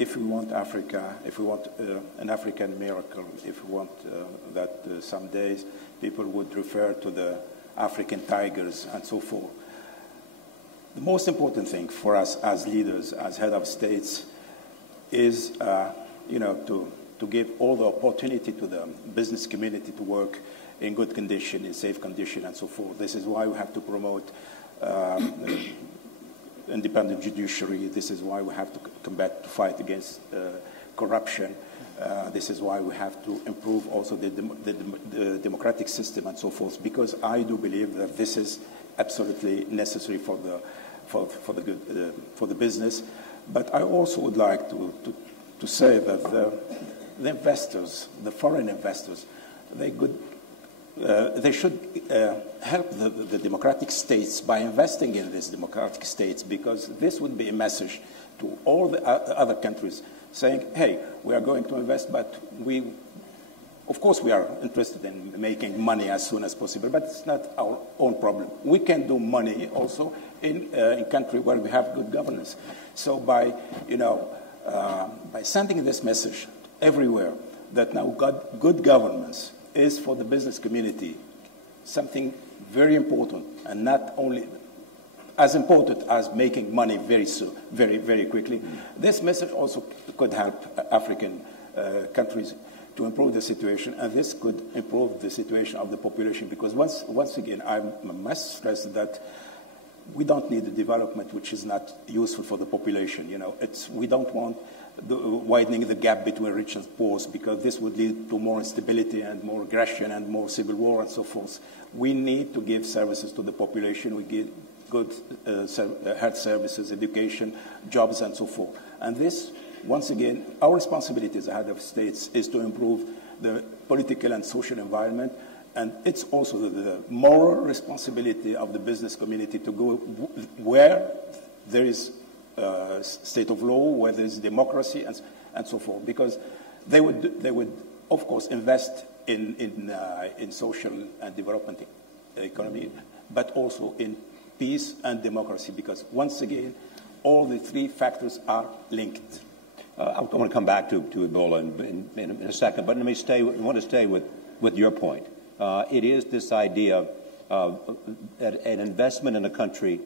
if we want Africa, if we want an African miracle, if we want that some days people would refer to the African tigers and so forth. The most important thing for us as leaders, as head of states, is to give all the opportunity to the business community to work in good condition, in safe condition, and so forth. This is why we have to promote independent judiciary. This is why we have to fight against corruption. This is why we have to improve also the democratic system and so forth, because I do believe that this is absolutely necessary for the business. But I also would like to say that the investors, the foreign investors, they should help the democratic states by investing in these democratic states, because this would be a message to all the other countries saying, hey, we are going to invest, but of course we are interested in making money as soon as possible, but it's not our own problem. We can do money also in a country where we have good governance. So by sending this message everywhere that now good governance is for the business community something very important, and not only as important as making money very soon, very, very quickly. This message also could help African countries to improve the situation, and this could improve the situation of the population, because once again, I must stress that we don't need a development which is not useful for the population. We don't want widening the gap between rich and poor, because this would lead to more instability and more aggression and more civil war and so forth. We need to give services to the population. We give good health services, education, jobs, and so forth. And this, once again, our responsibility as a head of states is to improve the political and social environment. And it's also the moral responsibility of the business community to go where there is state of law, where there is democracy, and so forth, because they would of course invest in social and development economy, but also in peace and democracy, because once again, all the three factors are linked. I want to come back to Ebola in a second, but I want to stay with your point. It is this idea of that an investment in a country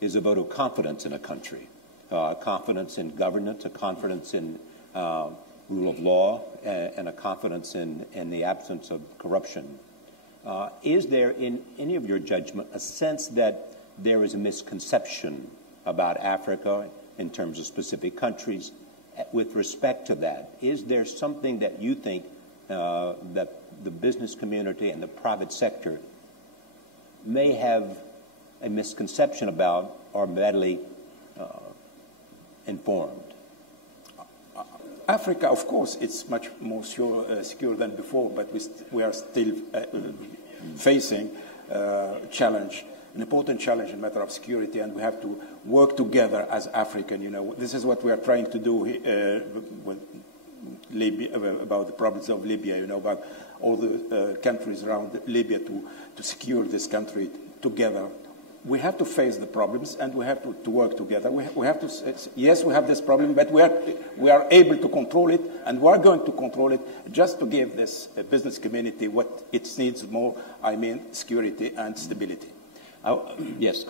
is a vote of confidence in a country, confidence in governance, a confidence in rule of law, and a confidence in the absence of corruption. Is there, in any of your judgment, a sense that there is a misconception about Africa in terms of specific countries with respect to that? Is there something that you think that the business community and the private sector may have a misconception about or badly informed? Africa, of course, it's much more secure than before, but we are still facing challenge, an important challenge in matter of security, and we have to work together as African. This is what we are trying to do with Libya, about the problems of Libya, about all the countries around Libya to secure this country together. We have to face the problems, and we have to work together. We have to, yes, we have this problem, but we are able to control it, and we are going to control it just to give this business community what it needs more, I mean security and stability. Yes.